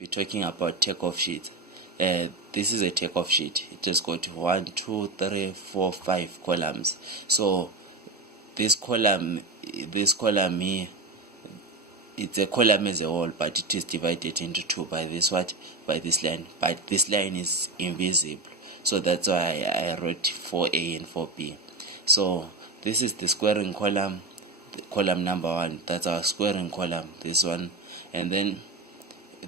We're talking about takeoff sheet. This is a takeoff sheet. It has got 1, 2, 3, 4, 5 columns. So this column here, it's a column as a whole, but it is divided into two by this line. But this line is invisible, so that's why I wrote 4A and 4B. So this is the squaring column, column number 1. That's our squaring column, this one, and then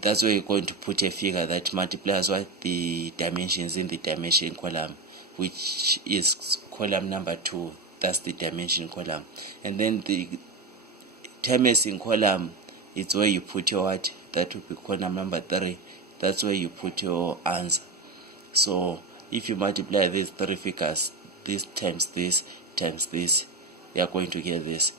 that's where you're going to put a figure that multiplies the dimensions in the dimension column, which is column number 2. That's the dimension column. And then the termacing column, it's where you put your that will be column number 3. That's where you put your answer. So if you multiply these 3 figures, this times this times this, you are going to get this.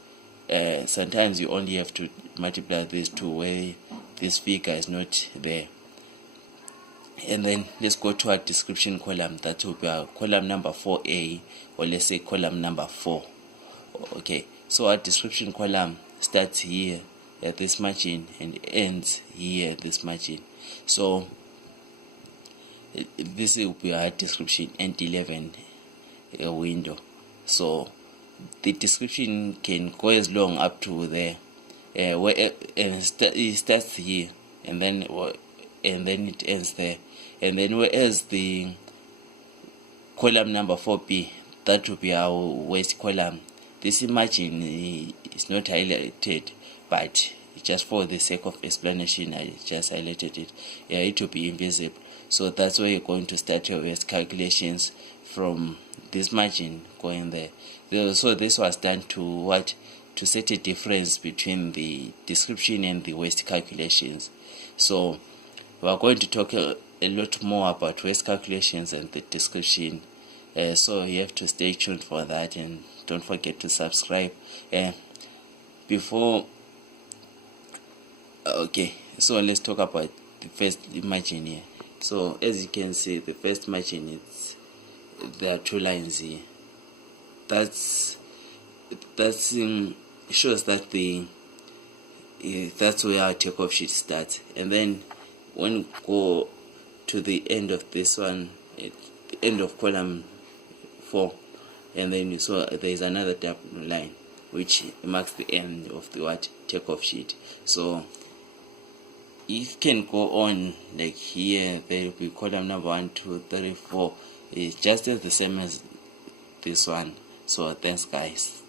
Sometimes you only have to multiply these two where this figure is not there. And then let's go to our description column. That will be our column number 4A, or let's say column number 4. Okay, so our description column starts here at this margin and ends here at this margin. So this will be our description and 11 window. So the description can go as long up to there, where it starts here and then it ends there. And then whereas the column number 4B, that will be our waist column. This margin is not highlighted, but just for the sake of explanation, I just highlighted it. It will be invisible. So that's where you're going to start your waist calculations, from this margin going there. So this was done to set a difference between the description and the waist calculations. So we are going to talk a lot more about waist calculations and the description. So you have to stay tuned for that, and don't forget to subscribe. Okay, so let's talk about the first margin here. So as you can see, the first margin, there are 2 lines here. That's shows that that's where our takeoff sheet starts. And then when you go to the end of this one, at the end of column 4, and then you saw there is another double line which marks the end of the takeoff sheet. So you can go on like here. There will be column number 1, 2, 3, 4. It's just as the same as this one. So thanks guys.